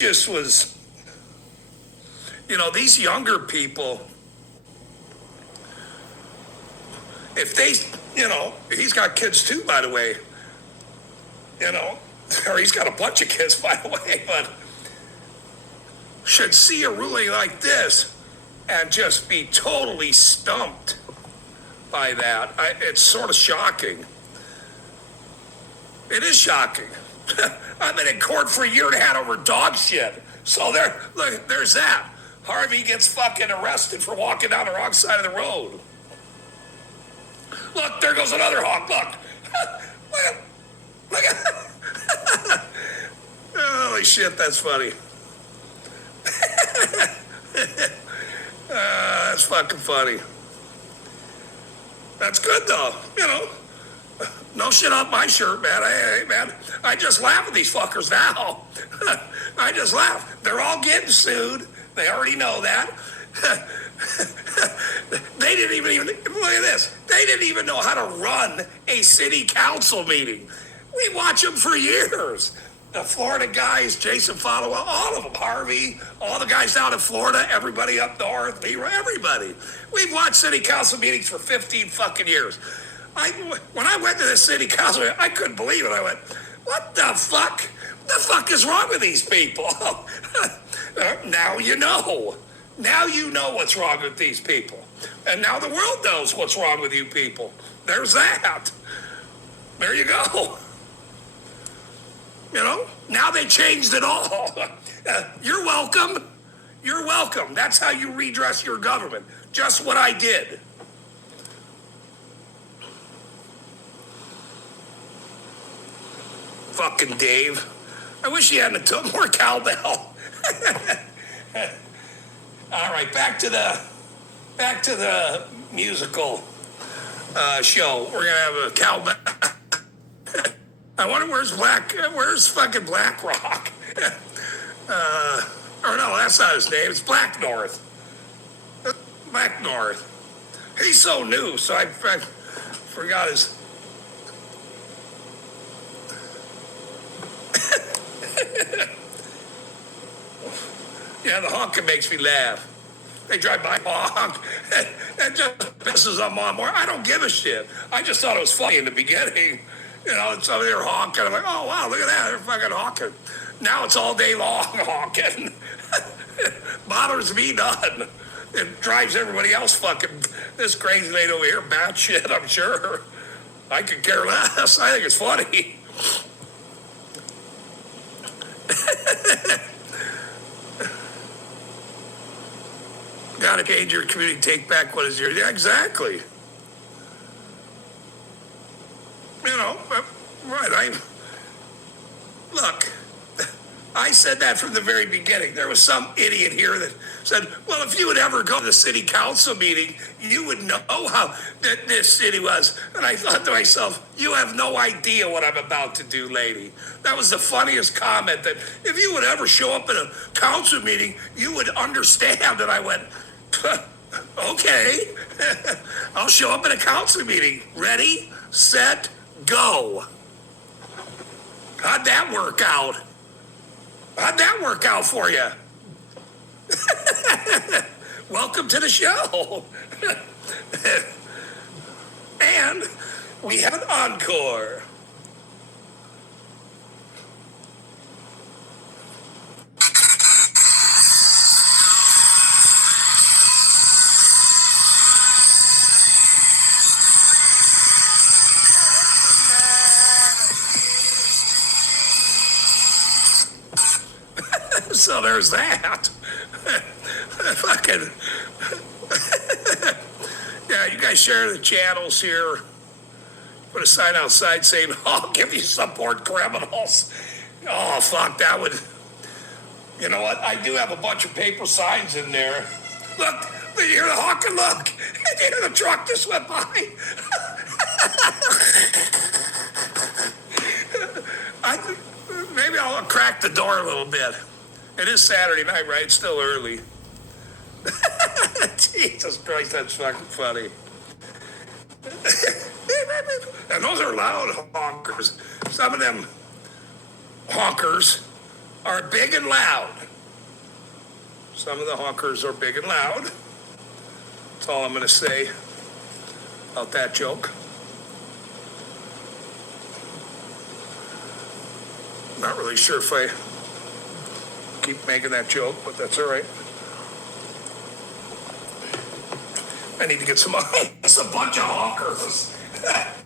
just was, these younger people, if they, he's got kids too, by the way, or he's got a bunch of kids, by the way, but should see a ruling like this and just be totally stumped by that. It's sort of shocking. It is shocking. I've been in court for a year and a half over dog shit. So there's that. Harvey gets fucking arrested for walking down the wrong side of the road. Look, there goes another honk. Look. Look at holy shit, that's funny. That's fucking funny. That's good though, No shit off my shirt, man. Hey, man, I just laugh at these fuckers now. I just laugh. They're all getting sued. They already know that. They didn't even, look at this. They didn't even know how to run a city council meeting. We watch them for years. The Florida guys, Jason Followell, all of them, Harvey, all the guys down in Florida, everybody up north, Leroy, everybody. We've watched city council meetings for 15 fucking years. When I went to the city council, I couldn't believe it. I went, what the fuck? What the fuck is wrong with these people? Now you know. Now you know what's wrong with these people. And now the world knows what's wrong with you people. There's that. There you go. Now they changed it all. You're welcome. You're welcome. That's how you redress your government. Just what I did. Fucking Dave. I wish he hadn't took more cowbell. All right, back to the musical show. We're gonna have a cowbell. I wonder where's fucking Black Rock? Or no, that's not his name. It's Black North. Black North. He's so new, so I forgot his. Yeah, the honking makes me laugh. They drive by honk. That just pisses them on more. I don't give a shit. I just thought it was funny in the beginning. So they're honking. I'm like, oh, wow, look at that. They're fucking honking. Now it's all day long honking. Bothers me none. It drives everybody else fucking, this crazy lady over here, bad shit, I'm sure. I could care less. I think it's funny. Gotta change your community, take back what is yours. Yeah, exactly. Right, look, I said that from the very beginning. There was some idiot here that said, well, if you would ever go to the city council meeting, you would know how this city was. And I thought to myself, you have no idea what I'm about to do, lady. That was the funniest comment, that if you would ever show up at a council meeting, you would understand. And I went, okay, I'll show up at a council meeting. Ready, set, go. How'd that work out? How'd that work out for you? Welcome to the show. And we have an encore. So there's that. Fucking. Yeah, you guys share the channels here. Put a sign outside saying, I'll give you support criminals. Oh, fuck, that would. You know what? I do have a bunch of paper signs in there. Look, you hear the honking, look. You hear the truck just went by. Maybe I'll crack the door a little bit. It is Saturday night, right? It's still early. Jesus Christ, that's fucking funny. And those are loud honkers. Some of them honkers are big and loud. Some of the honkers are big and loud. That's all I'm going to say about that joke. Not really sure if I keep making that joke, but that's all right. I need to get some ice, a bunch of honkers.